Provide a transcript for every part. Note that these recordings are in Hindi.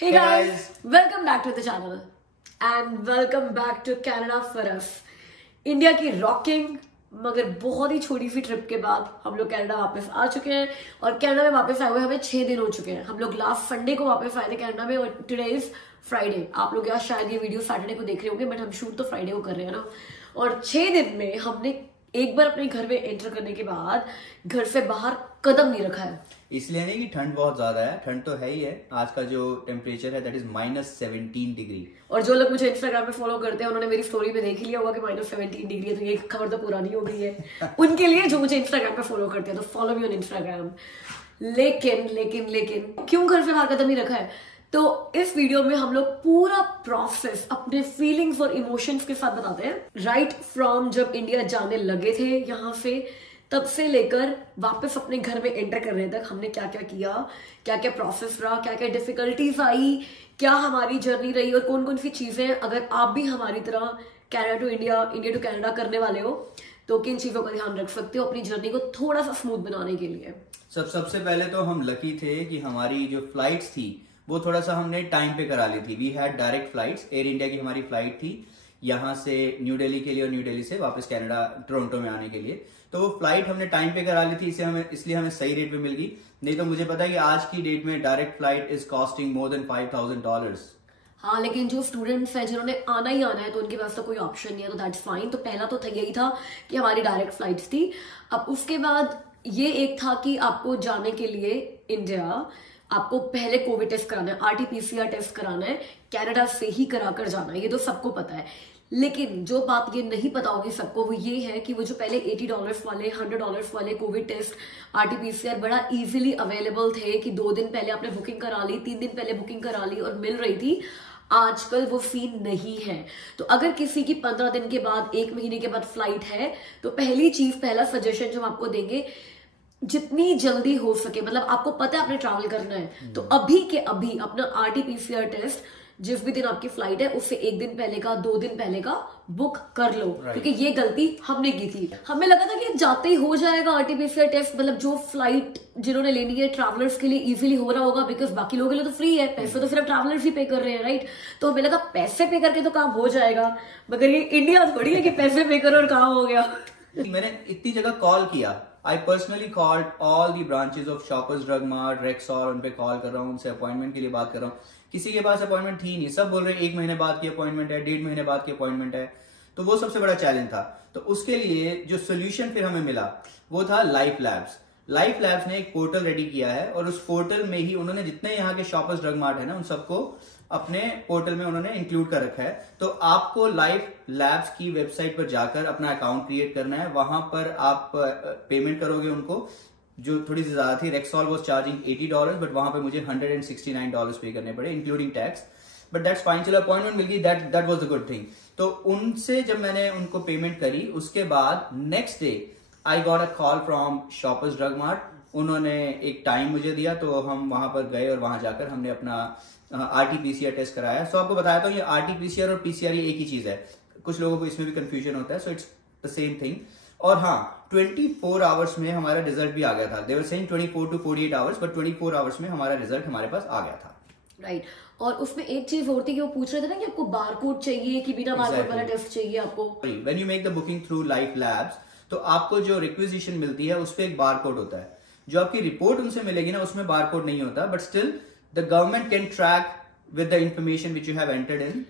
Hey guys, welcome back to the channel and welcome back to Canada for us. India की रॉकिंग मगर बहुत ही छोटी सी ट्रिप के बाद हम लोग कनाडा वापस आ चुके हैं और कनाडा में वापस आए हुए हमें 6 दिन हो चुके हैं। हम लोग लास्ट संडे को वापस आए थे कनाडा में और टुडे इज फ्राइडे। आप लोग यार शायद ये वीडियो सैटरडे को देख रहे होंगे बट हम शूट तो फ्राइडे को कर रहे हैं ना। और 6 दिन में हमने एक बार अपने घर में एंटर करने के बाद घर से बाहर कदम नहीं रखा है। इसलिए नहीं कि ठंड बहुत ज्यादा है, ठंड तो है ही है। आज का जो टेम्परेचर है दैट इज -17 डिग्री। और जो लोग मुझे इंस्टाग्राम पे फॉलो करते हैं उन्होंने मेरी स्टोरी में देख ही लिया होगा कि -17 डिग्री है, तो ये खबर तो पुरानी हो गई है उनके लिए जो मुझे इंस्टाग्राम पे फॉलो करते हैं। तो फॉलो मी ऑन इंस्टाग्राम। लेकिन क्यों घर से बाहर कदम नहीं रखा है, तो इस वीडियो में हम लोग पूरा प्रोसेस अपने फीलिंग्स और इमोशंस के साथ बताते हैं। राइट फ्रॉम जब इंडिया जाने लगे थे यहाँ से, तब से लेकर वापस अपने घर में एंटर करने तक हमने क्या क्या किया, क्या क्या प्रोसेस रहा, क्या क्या डिफिकल्टीज आई, क्या हमारी जर्नी रही और कौन कौन सी चीजें। अगर आप भी हमारी तरह Canada to India, India to Canada करने वाले हो तो किन चीजों का ध्यान रख सकते हो अपनी जर्नी को थोड़ा सा स्मूथ बनाने के लिए। सबसे पहले तो हम लकी थे कि हमारी जो फ्लाइट्स थी वो थोड़ा सा हमने टाइम पे करा ली थी। We had direct flights. Air India की हमारी फ्लाइट थी यहाँ से न्यू दिल्ली के लिए और न्यू दिल्ली से वापस कनाडा टोरंटो में आने के लिए। तो वो फ्लाइट हमने टाइम पे करा ली थी, इसलिए हमें सही रेट पे मिल गई। नहीं तो मुझे पता है कि आज की डेट में direct flight is costing more than $5,000। हाँ, लेकिन जो स्टूडेंट्स हैं जिन्होंने आना ही आना है तो उनके पास तो कोई ऑप्शन नहीं है, तो दैट्स फाइन। तो पहला तो यही था कि हमारी डायरेक्ट फ्लाइट्स थी। अब उसके बाद ये एक था कि आपको जाने के लिए इंडिया आपको पहले कोविड टेस्ट कराना है, RT-PCR टेस्ट कराना है, कनाडा से ही कराकर जाना है, ये तो सबको पता है। लेकिन जो बात ये नहीं पता होगी सबको वो ये है कि वो जो पहले $80 वाले, $100 वाले कोविड टेस्ट RT-PCR बड़ा इजीली अवेलेबल थे कि 2 दिन पहले आपने बुकिंग करा ली, 3 दिन पहले बुकिंग करा ली और मिल रही थी। आजकल वो सीन नहीं है। तो अगर किसी की 15 दिन के बाद, 1 महीने के बाद फ्लाइट है तो पहला सजेशन जो हम आपको देंगे, जितनी जल्दी हो सके, मतलब आपको पता है आपने ट्रैवल करना है तो अभी के अभी अपना RT-PCR टेस्ट जिस भी दिन आपकी फ्लाइट है उससे 1 दिन पहले का, 2 दिन पहले का बुक कर लो। क्योंकि ये गलती हमने की थी। हमें लगा था कि जाते ही हो जाएगा RT-PCR टेस्ट, मतलब जो फ्लाइट जिन्होंने लेनी है ट्रैवलर्स के लिए इजीली हो रहा होगा, बिकॉज बाकी लोगों के लिए तो फ्री है, पैसे तो सिर्फ ट्रैवलर्स ही पे कर रहे हैं, राइट। तो हमें लगा पैसे पे करके तो काम हो जाएगा, मगर ये इंडिया थोड़ी है कि पैसे पे करो और काम हो गया। मैंने इतनी जगह कॉल किया। I personally called all the branches of Shoppers Drug Mart, Rexall, उन पे कॉल कर रहा हूँ, उनसे अपॉइंटमेंट के लिए बात कर रहा हूँ। किसी के पास अपॉइंटमेंट थी नहीं, सब बोल रहे 1 महीने बाद की अपॉइंटमेंट है, 1.5 महीने बाद की अपॉइंटमेंट है। तो वो सबसे बड़ा चैलेंज था। तो उसके लिए जो सोल्यूशन फिर हमें मिला वो था लाइफ लैब्स। लाइफ लैब्स ने एक पोर्टल रेडी किया है और उस पोर्टल में ही उन्होंने जितने यहाँ के शॉपर्स ड्रग मार्ट है ना उन सबको अपने पोर्टल में उन्होंने इंक्लूड कर रखा है। तो आपको लाइफ लैब्स की वेबसाइट पर जाकर अपना अकाउंट क्रिएट करना है। वहां पर आप पेमेंट करोगे उनको, जो थोड़ी सी ज्यादा थी। रेक्सॉल वाज चार्जिंग $80 बट वहां पे मुझे $169 पे करने पड़े including tax, but that's fine. चलो अपॉइंटमेंट मिल गई, that was the good thing. तो उनसे जब मैंने उनको पेमेंट करी उसके बाद next day I got a call from shoppers drug mart. उन्होंने एक टाइम मुझे दिया तो हम वहां पर गए और वहां जाकर हमने अपना RT-PCR टेस्ट कराया। सो आपको बताया था ये RT-PCR और PCR ये एक ही चीज है। कुछ लोगों को इसमें भी कंफ्यूजन होता है, so it's the same thing. और हाँ, 24 आवर्स में हमारा रिजल्ट भी आ गया था। They were saying 24 to 48 hours, but 24 hours में हमारा रिजल्ट हमारे पास आ गया था। राइट और उसमें एक चीज और थी कि वो पूछ रहे थे ना कि आपको बारकोड चाहिए कि बिना बारकोड वाला टेस्ट चाहिए आपको। When you make the booking through life labs तो आपको जो रिक्विजिशन मिलती है उस पर एक बारकोड होता है। जो आपकी रिपोर्ट उनसे मिलेगी ना उसमें बारकोड नहीं होता, but still the government can track with the information which you have entered in.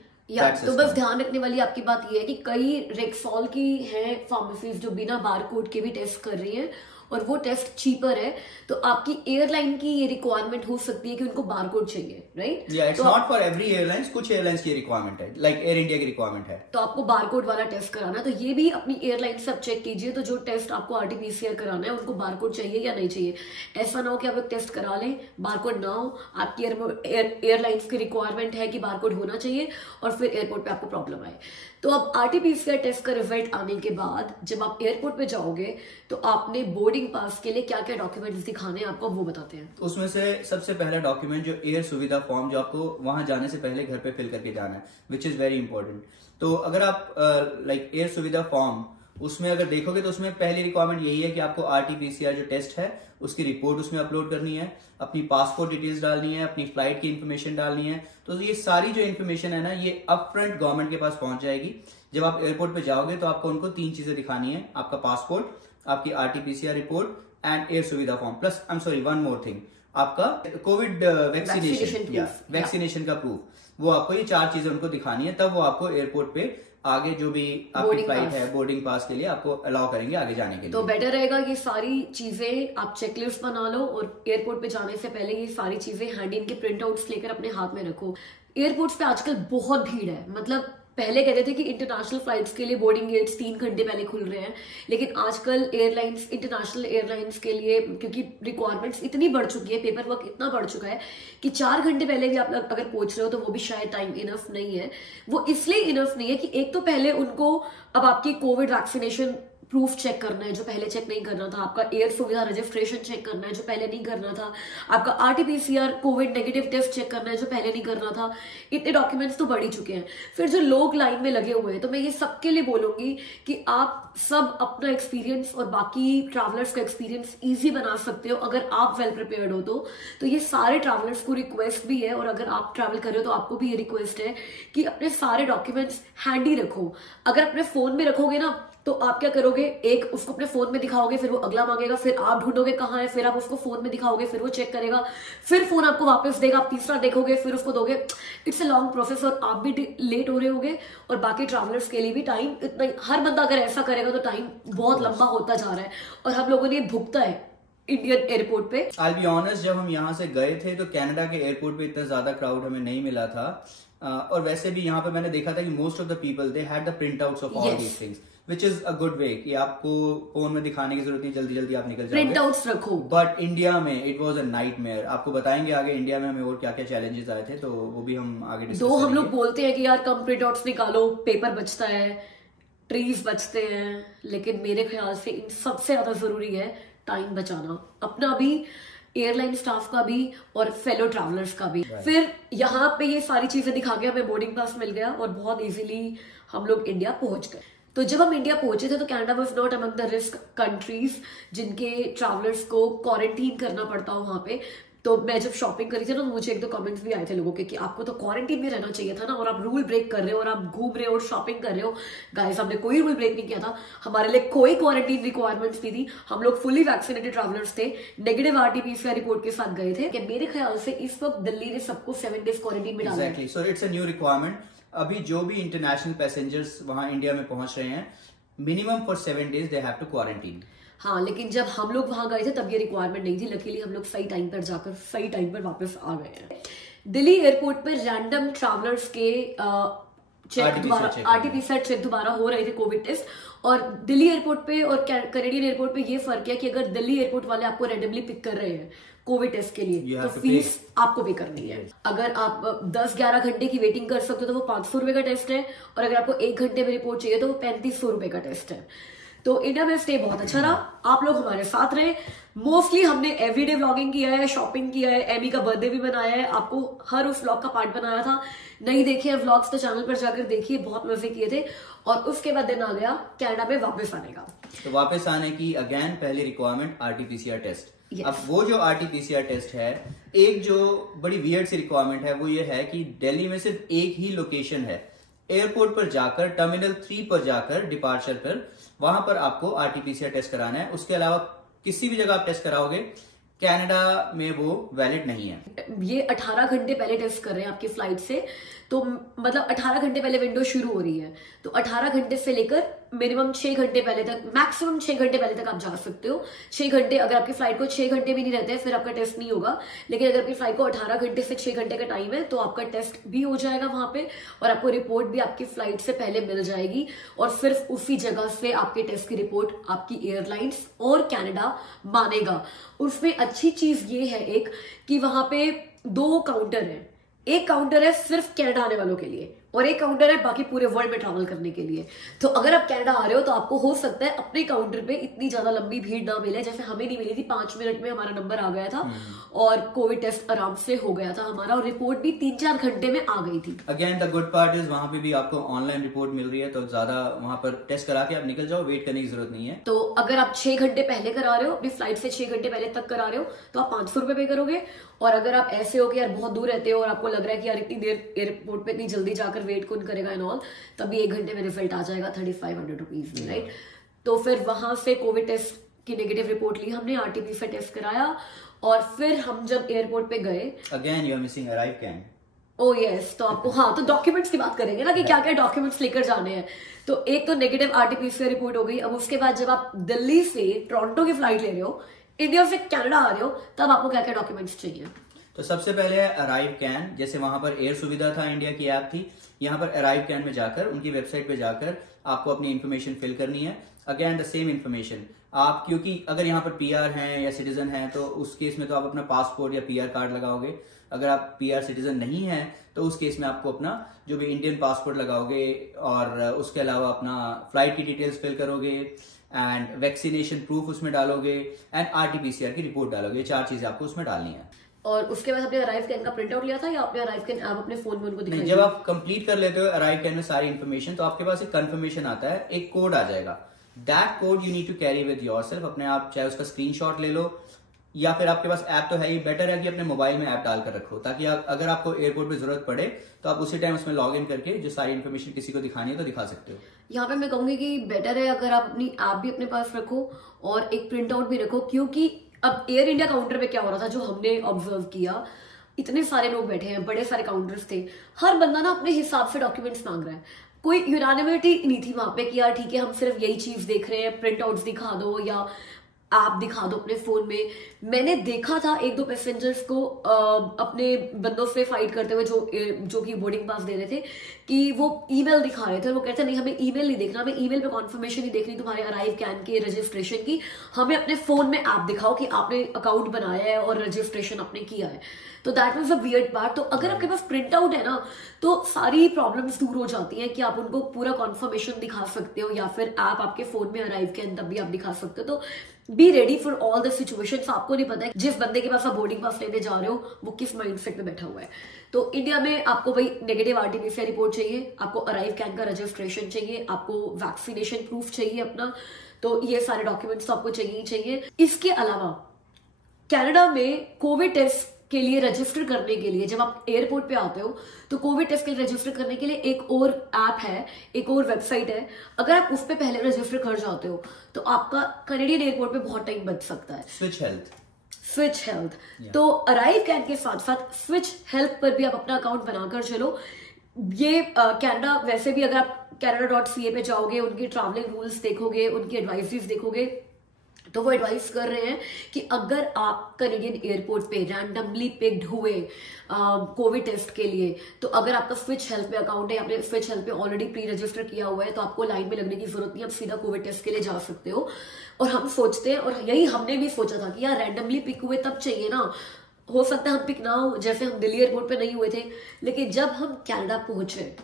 तो बस ध्यान रखने वाली आपकी बात ये है कि कई रेक्सॉल की हैं फार्मेसीज जो बिना बारकोड के भी टेस्ट कर रही हैं और वो टेस्ट चीपर है। तो आपकी एयरलाइन की ये रिक्वायरमेंट हो सकती है कि उनको बारकोड चाहिए, right? It's not for every airlines, कुछ एयरलाइंस की रिक्वायरमेंट है, लाइक एयर इंडिया की रिक्वायरमेंट है। तो आपको बारकोड वाला टेस्ट कराना है, तो ये भी अपनी एयरलाइन से आप चेक कीजिए। तो जो टेस्ट आपको RT-PCR कराना है उनको बारकोड चाहिए या नहीं चाहिए। ऐसा ना हो कि आप एक टेस्ट करा लें, बारकोड ना हो, आपकी एयरलाइंस की रिक्वायरमेंट है कि बारकोड होना चाहिए और फिर एयरपोर्ट पे आपको प्रॉब्लम आए। तो अब RT-PCR टेस्ट का रिजल्ट आने के बाद जब आप एयरपोर्ट पे जाओगे तो आपने बोर्डिंग पास के लिए क्या क्या डॉक्यूमेंट्स दिखाने हैं आपको, वो बताते हैं। उसमें से सबसे पहला डॉक्यूमेंट जो एयर सुविधा फॉर्म, जो आपको वहां जाने से पहले घर पे फिल करके जाना है, विच इज वेरी इंपॉर्टेंट। तो अगर आप लाइक एयर सुविधा फॉर्म उसमें अगर देखोगे तो उसमें पहली रिक्वायरमेंट यही है कि आपको RT-PCR जो टेस्ट है उसकी रिपोर्ट उसमें अपलोड करनी है, अपनी पासपोर्ट डिटेल्स डालनी है, अपनी फ्लाइट की इन्फॉर्मेशन डालनी है। तो ये सारी जो इन्फॉर्मेशन है ना, ये अप फ्रंट गवर्नमेंट के पास पहुंच जाएगी। जब आप एयरपोर्ट पे जाओगे तो आपको उनको 3 चीजें दिखानी है, आपका पासपोर्ट, आपकी RT-PCR रिपोर्ट एंड एयर सुविधा form, plus I am sorry one more thing, आपका कोविड वैक्सीनेशन का प्रूफ। वो आपको ये 4 चीजें उनको दिखानी है, तब वो आपको एयरपोर्ट पे आगे जो भी आपकी फ्लाइट है बोर्डिंग पास के लिए आपको अलाउ करेंगे आगे जाने के लिए। तो बेटर रहेगा कि सारी चीजें आप चेकलिस्ट बना लो और एयरपोर्ट पे जाने से पहले ये सारी चीजें हैंडी इनके प्रिंट आउट्स लेकर अपने हाथ में रखो। एयरपोर्ट्स पे आजकल बहुत भीड़ है, मतलब पहले कहते थे कि इंटरनेशनल फ्लाइट्स के लिए बोर्डिंग गेट्स 3 घंटे पहले खुल रहे हैं, लेकिन आजकल एयरलाइंस, इंटरनेशनल एयरलाइंस के लिए क्योंकि रिक्वायरमेंट्स इतनी बढ़ चुकी है, पेपर वर्क इतना बढ़ चुका है कि 4 घंटे पहले भी आप अगर पहुंच रहे हो तो वो भी शायद टाइम इनफ नहीं है। वो इसलिए इनफ नहीं है कि एक तो पहले उनको अब आपकी कोविड वैक्सीनेशन प्रूफ चेक करना है जो पहले चेक नहीं करना था, आपका एयर सुविधा रजिस्ट्रेशन चेक करना है जो पहले नहीं करना था, आपका RT-PCR Covid negative test check करना है जो पहले नहीं करना था। इतने डॉक्यूमेंट्स तो बढ़ ही चुके हैं। फिर जो लोग लाइन में लगे हुए हैं, तो मैं ये सबके लिए बोलूंगी कि आप सब अपना एक्सपीरियंस और बाकी ट्रैवलर्स का एक्सपीरियंस ईजी बना सकते हो अगर आप वेल प्रिपेयर्ड हो तो ये सारे ट्रैवलर्स को रिक्वेस्ट भी है, और अगर आप ट्रैवल कर रहे हो तो आपको भी ये रिक्वेस्ट है कि अपने सारे डॉक्यूमेंट्स हैंडी रखो। अगर अपने फोन में रखोगे ना तो आप क्या करोगे, एक उसको अपने फोन में दिखाओगे, फिर वो अगला मांगेगा, फिर आप ढूंढोगे कहाँ है, फिर आप उसको फोन में दिखाओगे, फिर वो चेक करेगा, फिर फोन आपको वापस देगा, आप तीसरा देखोगे, फिर उसको दोगे। इट्स अ लॉन्ग प्रोसेस और आप भी लेट हो रहे होगे और बाकी ट्रैवलर्स के लिए भी टाइम इतना, हर बंदा अगर ऐसा करेगा तो टाइम बहुत लंबा होता जा रहा है और हम लोगों ने भुगता है इंडियन एयरपोर्ट पे। I'll be honest, जब हम यहाँ से गए थे तो कनाडा के एयरपोर्ट पे इतना ज्यादा क्राउड हमें नहीं मिला था, और वैसे भी यहाँ पे मैंने देखा था कि most of the people they had the print outs of all these things, which is a good way कि आपको फोन में दिखाने की जरूरत नहीं, जल्दी जल्दी आप निकल जाओगे, प्रिंट आउट्स रखो। बट इंडिया में इट वाज अ नाइटमेयर। आपको बताएंगे आगे इंडिया में हमें और क्या क्या चैलेंजेस आए थे, तो वो भी हम आगे डिस्कस करेंगे। हम लोग बोलते हैं कि यार कम प्रिंट आउट्स निकालो, पेपर बचता है, ट्रीज बचते हैं, लेकिन मेरे ख्याल से इन सबसे ज्यादा जरूरी है टाइम बचाना, अपना भी, एयरलाइन स्टाफ का भी और फेलो ट्रैवलर्स का भी। फिर यहाँ पे ये सारी चीजें दिखा के हमें बोर्डिंग पास मिल गया और बहुत इजीली हम लोग इंडिया पहुंच गए। तो जब हम इंडिया पहुंचे थे तो Canada was not among the risk countries जिनके ट्रैवलर्स को क्वारंटीन करना पड़ता हो वहां पे। तो मैं जब शॉपिंग करी थी ना तो मुझे 1-2 कमेंट्स भी आए थे लोगों के कि आपको तो क्वारंटीन में रहना चाहिए था ना, और आप रूल ब्रेक कर रहे हो और आप घूम रहे हो और शॉपिंग कर रहे हो। गाइस, हमने कोई रूल ब्रेक नहीं किया था, हमारे लिए कोई क्वारंटीन रिक्वायरमेंट्स नहीं थी, हम लोग फुली वैक्सीनेटेड ट्रैवलर्स थे, नेगेटिव RT-PCR रिपोर्ट के साथ गए थे। कि मेरे ख्याल से इस वक्त दिल्ली ने सबको 7 डेज क्वारंटीन में डाला है। So it's a new requirement. अभी जो भी इंटरनेशनल पैसेंजर्स वहां इंडिया में पहुंच रहे हैं, minimum for 7 days they have to quarantine. हाँ, लेकिन जब हम लोग वहां गए थे तब ये रिक्वायरमेंट नहीं थी। लकीली हम लोग सही टाइम पर जाकर सही टाइम पर वापस आ गए हैं। दिल्ली एयरपोर्ट पर रैंडम ट्रैवलर्स के RT-PCR चेक दोबारा हो रहे थे, कोविड टेस्ट। और दिल्ली एयरपोर्ट पे और कैनेडियन एयरपोर्ट पे ये फर्क है कि अगर दिल्ली एयरपोर्ट वाले आपको रैंडमली पिक कर रहे हैं कोविड टेस्ट के लिए तो फीस आपको पे करनी है। अगर आप 10-11 घंटे की वेटिंग कर सकते हो तो वो 500 रुपए का टेस्ट है, और अगर आपको 1 घंटे में रिपोर्ट चाहिए तो वो 3500 रुपए का टेस्ट है। तो इंडिया में स्टे बहुत अच्छा रहा, आप लोग हमारे साथ रहे। मोस्टली हमने एवरीडे व्लॉगिंग किया है, शॉपिंग किया है, एमी का बर्थडे भी मनाया है, आपको हर उस व्लॉग का पार्ट बनाया था। नहीं देखे हैं व्लॉग्स तो चैनल पर जाकर देखिए, बहुत मजे किए थे। और उसके बाद दिन आ गया कनाडा में वापस आने का। तो वापस आने की अगेन पहली रिक्वायरमेंट RT-PCR टेस्ट। अब वो जो RT-PCR टेस्ट है, एक जो बड़ी वियर्ड सी रिक्वायरमेंट है वो ये है कि दिल्ली में सिर्फ एक ही लोकेशन है, एयरपोर्ट पर जाकर टर्मिनल 3 पर जाकर डिपार्चर पर वहां पर आपको RT-PCR टेस्ट कराना है। उसके अलावा किसी भी जगह आप टेस्ट कराओगे कनाडा में वो वैलिड नहीं है। ये 18 घंटे पहले टेस्ट कर रहे हैं आपकी फ्लाइट से, तो मतलब 18 घंटे पहले विंडो शुरू हो रही है, तो 18 घंटे से लेकर मिनिमम 6 घंटे पहले तक, मैक्सिमम 6 घंटे पहले तक आप जा सकते हो। 6 घंटे, अगर आपकी फ्लाइट को 6 घंटे भी नहीं रहते हैं फिर आपका टेस्ट नहीं होगा, लेकिन अगर आपकी फ्लाइट को 18 घंटे से 6 घंटे का टाइम है तो आपका टेस्ट भी हो जाएगा वहां पे, और आपको रिपोर्ट भी आपकी फ्लाइट से पहले मिल जाएगी। और सिर्फ उसी जगह से आपके टेस्ट की रिपोर्ट आपकी एयरलाइंस और कनाडा मानेगा। उसमें अच्छी चीज ये है एक कि वहां पे 2 काउंटर है, एक काउंटर है सिर्फ कनाडा आने वालों के लिए, और एक काउंटर है बाकी पूरे वर्ल्ड में ट्रैवल करने के लिए। तो अगर आप कनाडा आ रहे हो तो आपको हो सकता है अपने काउंटर पे इतनी ज्यादा लंबी भीड़ ना मिले, जैसे हमें नहीं मिली थी। 5 मिनट में हमारा नंबर आ गया था और कोविड टेस्ट आराम से हो गया था हमारा, और रिपोर्ट भी 3-4 घंटे में आ गई थी। Again the good part is वहां पे भी आपको ऑनलाइन रिपोर्ट मिल रही है, तो ज्यादा वहां पर टेस्ट करा के आप निकल जाओ, वेट करने की जरूरत नहीं है। तो अगर आप 6 घंटे पहले करा रहे हो, अपनी फ्लाइट से 6 घंटे पहले तक करा रहे हो, तो आप 500 रुपए पे करोगे। और अगर आप ऐसे हो कि यार बहुत दूर रहते हो और आपको लग रहा है कि यार इतनी देर एयरपोर्ट पे इतनी जल्दी जाकर वेट कौन करेगा एंड ऑल, तभी 1 घंटे में रिजल्ट आ जाएगा 3500 रुपीज में, राइट। तो फिर वहां से कोविड टेस्ट की नेगेटिव रिपोर्ट ली हमने, आरटीपीसीआर टेस्ट कराया, और फिर हम जब एयरपोर्ट पे गए, again you are missing ArriveCAN. Oh yes, तो आपको, हाँ, तो डॉक्यूमेंट्स की बात करेंगे ना कि क्या क्या डॉक्यूमेंट्स लेकर जाने हैं। तो एक तो नेगेटिव आरटीपीसीआर रिपोर्ट हो गई। अब उसके बाद जब आप दिल्ली से टोरंटो की फ्लाइट ले रहे हो, इंडिया से कनाडा आ रहे हो, तब आपको क्या क्या डॉक्यूमेंट्स चाहिए? तो सबसे पहले है अराइव कैन। जैसे वहां पर एयर सुविधा था, इंडिया की ऐप थी, यहाँ पर अराइव कैन में जाकर उनकी वेबसाइट पे जाकर आपको अपनी इन्फॉर्मेशन फिल करनी है। अगेन द सेम इन्फॉर्मेशन आप, क्योंकि अगर यहाँ पर पीआर हैं या सिटीजन हैं तो उस केस में तो आप अपना पासपोर्ट या पीआर कार्ड लगाओगे। अगर आप पीआर सिटीजन नहीं है तो उस केस में आपको अपना जो भी इंडियन पासपोर्ट लगाओगे, और उसके अलावा अपना फ्लाइट की डिटेल्स फिल करोगे, एंड वैक्सीनेशन प्रूफ उसमें डालोगे, एंड आरटीपीसीआर की रिपोर्ट डालोगे। ये 4 चीजें आपको उसमें डालनी है। और उसके बाद आपने अराइव कैन का प्रिंट आउट लिया था या आपने अराइव कैन ऐप अपने फोन में उनको दिखाई? जब आप कंप्लीट कर लेते हो अराइव कैन में सारी इन्फॉर्मेशन, तो आपके पास एक कंफर्मेशन आता है, एक कोड आ जाएगा। That code you need to carry with yourself अपने आप, चाहे उसका स्क्रीनशॉट ले लो या फिर आपके पास ऐप तो है ही, बेटर है कि अपने मोबाइल में ऐप डालकर रखो, ताकि अगर आपको एयरपोर्ट पे जरूरत पड़े तो आप उसी टाइम उसमें लॉग इन करके जो सारी इन्फॉर्मेशन किसी को दिखानी है तो दिखा सकते हो। यहाँ पे मैं कहूंगी कि बेटर है अगर आप अपनी ऐप भी अपने पास रखो और एक प्रिंट आउट भी रखो, क्योंकि अब एयर इंडिया काउंटर पे क्या हो रहा था, जो हमने ऑब्जर्व किया, इतने सारे लोग बैठे हैं, बड़े सारे काउंटर्स थे, हर बंदा ना अपने हिसाब से डॉक्यूमेंट्स मांग रहा है। कोई यूनानिमिटी नहीं थी वहां पे कि यार ठीक है हम सिर्फ यही चीज देख रहे हैं, प्रिंट आउट्स दिखा दो या आप दिखा दो अपने फोन में। मैंने देखा था 1-2 पैसेंजर्स को अपने बंदों से फाइट करते हुए जो कि बोर्डिंग पास दे रहे थे, कि वो ईमेल दिखा रहे थे और वो कहते नहीं हमें ईमेल नहीं देखना, हमें ईमेल पे कॉन्फर्मेशन नहीं देखनी तुम्हारे अराइव कैन के रजिस्ट्रेशन की, हमें अपने फोन में ऐप दिखाओ कि आपने अकाउंट बनाया है और रजिस्ट्रेशन आपने किया है। तो that was a weird part. तो अगर आपके पास प्रिंट आउट है ना, तो सारी प्रॉब्लम्स दूर हो जाती हैं कि आप उनको पूरा कॉन्फर्मेशन दिखा सकते हो, या फिर ऐप आपके फोन में अराइव कैन तब भी आप दिखा सकते हो। तो be ready for all the situations. आपको नहीं पता है जिस बंदे के पास आप बोर्डिंग पास लेने जा रहे हो वो किस माइंडसेट में बैठा हुआ है। तो इंडिया में आपको भाई नेगेटिव आरटीपीसीआर रिपोर्ट चाहिए, आपको अराइव कैन का रजिस्ट्रेशन चाहिए, आपको वैक्सीनेशन प्रूफ चाहिए अपना, तो ये सारे डॉक्यूमेंट्स तो आपको चाहिए ही चाहिए। इसके अलावा कनाडा में कोविड टेस्ट के लिए रजिस्टर करने के लिए जब आप एयरपोर्ट पे आते हो तो कोविड टेस्ट के लिए रजिस्टर करने के लिए एक और ऐप है, एक और वेबसाइट है। अगर आप उस पे पहले रजिस्टर कर जाते हो तो आपका कनेडियन एयरपोर्ट पे बहुत टाइम बच सकता है। स्विच हेल्थ तो अराइव कैन के साथ साथ स्विच हेल्थ पर भी आप अपना अकाउंट बनाकर चलो। ये कनाडा वैसे भी अगर आप canada.ca पे जाओगे, उनके ट्रैवलिंग रूल्स देखोगे, उनकी एडवाइजरीज देखोगे, तो वो एडवाइस कर रहे हैं कि अगर आप कनेडियन एयरपोर्ट पे रैंडमली पिक्ड हुए कोविड टेस्ट के लिए, तो अगर आपका स्विच हेल्थ में अकाउंट है, आपने स्विच हेल्थ पे ऑलरेडी प्री रजिस्टर किया हुआ है, तो आपको लाइन में लगने की जरूरत नहीं, आप सीधा कोविड टेस्ट के लिए जा सकते हो। और हम सोचते हैं, और यही हमने भी सोचा था कि यार रैंडमली पिक हुए तब चाहिए ना, हो सकता है हम पिक ना हो, जैसे हम दिल्ली एयरपोर्ट पे नहीं हुए थे। लेकिन जब हम कनाडा पहुंचे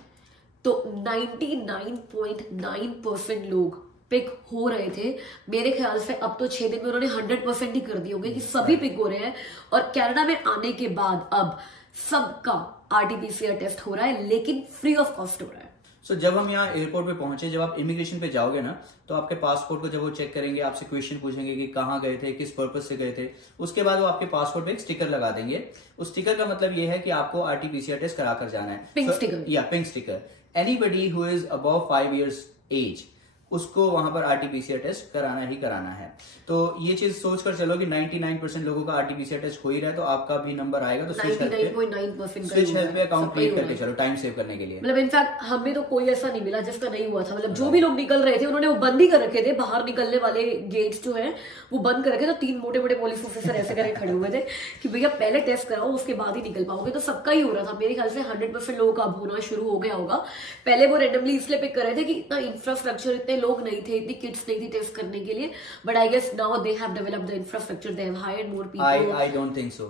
तो 99.9% लोग पिक हो रहे थे। मेरे ख्याल से अब तो 6 दिन में उन्होंने 100% ही कर दिए होंगे कि सभी पिक हो रहे हैं। और कनाडा में आने के बाद अब सबका आरटीपीसीआर टेस्ट हो रहा है, लेकिन फ्री ऑफ कॉस्ट हो रहा है। सो जब हम यहाँ एयरपोर्ट पे पहुंचे, जब आप इमिग्रेशन पे जाओगे ना, तो आपके पासपोर्ट को जब वो चेक करेंगे, आपसे क्वेश्चन पूछेंगे कि कहाँ गए थे, किस पर्पज से गए थे। उसके बाद वो आपके पासपोर्ट पे एक स्टिकर लगा देंगे। उस स्टिकर का मतलब ये है कि आपको आरटीपीसीआर टेस्ट करा कर जाना है। पिंक स्टिकर, या pink sticker. Anybody who is above 5 years age, उसको वहां पर आरटीपीसीआर टेस्ट कराना ही कराना है। तो ये चीज सोचकर चलो कि 99% लोगों का आरटीपीसीआर टेस्ट हो ही रहा है, तो आपका भी नंबर आएगा। तो स्विच हेल्थ पे अकाउंट क्रिएट करके चलो, टाइम सेव करने के लिए। मतलब इनफैक्ट हमें तो कोई ऐसा नहीं मिला जिसका नहीं हुआ था। मतलब जो भी लोग निकल रहे थे उन्होंने वो बंद ही कर रखे थे, बाहर निकलने वाले गेट्स जो है वो बंद कर रखे थे। 3 मोटे मोटे पुलिस ऑफिसर ऐसे करके खड़े हुए थे कि भैया पहले टेस्ट कराओ उसके बाद ही निकल पाओगे। तो सबका ही हो रहा था। मेरे ख्याल से 100% लोगों का अब होना शुरू हो गया होगा। पहले वो रेंडमली इसलिए पिक कर रहे थे कि इतना इंफ्रास्ट्रक्चर, इतने लोग नहीं थे, इतनी किट्स नहीं थी टेस्ट करने के लिए। But I guess now they have developed the infrastructure, they have hired more people. I don't think so.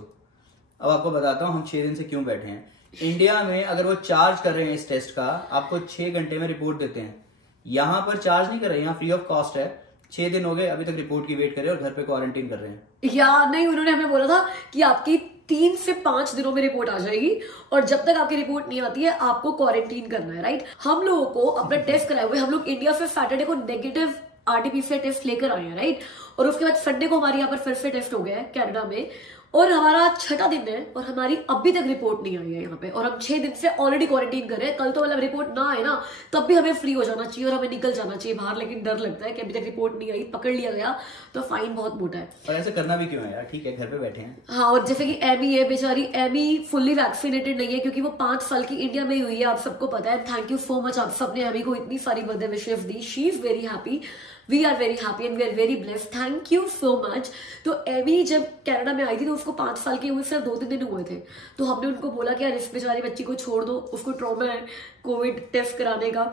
अब आपको बताता हूँ हम 6 दिन से क्यों बैठे हैं। इंडिया में अगर वो चार्ज कर रहे हैं इस टेस्ट का, आपको 6 घंटे में रिपोर्ट देते हैं। यहाँ पर चार्ज नहीं कर रहे, यहाँ फ्री ऑफ कॉस्ट है। 6 दिन हो गए अभी तक रिपोर्ट की वेट कर रहे हैं और घर पे क्वारंटीन कर रहे हैं। या नहीं, उन्होंने हमें बोला था कि आपकी 3 से 5 दिनों में रिपोर्ट आ जाएगी और जब तक आपकी रिपोर्ट नहीं आती है आपको क्वारंटीन करना है, राइट। हम लोगों को अपना टेस्ट कराए हुए, हम लोग इंडिया से सैटरडे को नेगेटिव आरटीपीसीआर टेस्ट लेकर आए हैं, राइट। और उसके बाद संडे को हमारे यहाँ पर फिर से टेस्ट हो गया है कनाडा में, और हमारा 6वां दिन है और हमारी अभी तक रिपोर्ट नहीं आई है यहाँ पे, और हम 6 दिन से ऑलरेडी क्वारंटीन कर रहे हैं। कल तो मतलब रिपोर्ट ना आए ना तब भी हमें फ्री हो जाना चाहिए और हमें निकल जाना चाहिए बाहर, लेकिन डर लगता है कि अभी तक रिपोर्ट नहीं आई, पकड़ लिया गया तो फाइन बहुत मोटा है। और ऐसे करना भी क्यों है यार, ठीक है घर पे बैठे हैं। हाँ, और जैसे कि एमी है बेचारी, एमी फुल्ली वैक्सीनेटेड नहीं है क्योंकि वो 5 साल की इंडिया में ही हुई है, आप सबको पता है। थैंक यू सो मच, आप सबने एमी को इतनी सारी बर्थडे विशेस दी। She is very happy, we are very happy and we are very blessed, thank you so much. तो एमी जब कनाडा में आई थी तो उसको 5 साल के हुए सिर्फ 2-3 दिन हुए थे, तो हमने उनको बोला कि यार इस बेचारी बच्ची को छोड़ दो, उसको ट्रॉमा है कोविड टेस्ट कराने का,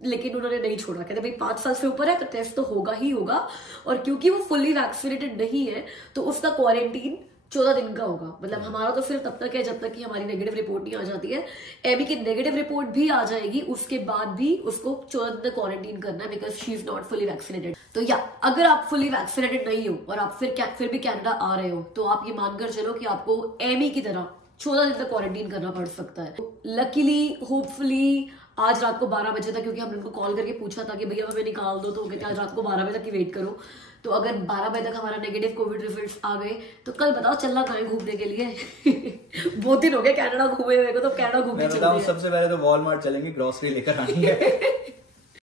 लेकिन उन्होंने नहीं छोड़ा। कहते भाई 5 साल से ऊपर है तो टेस्ट तो होगा ही होगा, और क्योंकि वो फुल्ली वैक्सीनेटेड नहीं है तो उसका क्वारंटीन 14 दिन का होगा। मतलब हमारा तो सिर्फ तब तक है जब तक कि हमारी नेगेटिव रिपोर्ट नहीं आ जाती है। एमी की नेगेटिव रिपोर्ट भी आ जाएगी, उसके बाद भी उसको 14 दिन क्वारंटीन करना है because she is not fully vaccinated. तो या अगर आप फुली वैक्सीनेटेड नहीं हो और आप फिर भी कनाडा आ रहे हो तो आप ये मानकर चलो कि आपको एमी की तरह 14 दिन तक क्वारंटीन करना पड़ सकता है। लकीली होपफुली आज रात को 12 बजे तक, क्योंकि हमने उनको कॉल करके पूछा था कि भैया हमें निकाल दो, तो कहते आज रात को 12 बजे तक की वेट करो। तो अगर 12 बजे तक हमारा नेगेटिव कोविड रिजल्ट्स आ गए तो कल बताओ चलना कहाँ घूमने के लिए। बहुत दिन हो गए कनाडा घूमे हुए को, तो कनाडा घूमने सबसे पहले तो वॉलमार्ट चलेंगे, ग्रोसरी लेकर आनी है।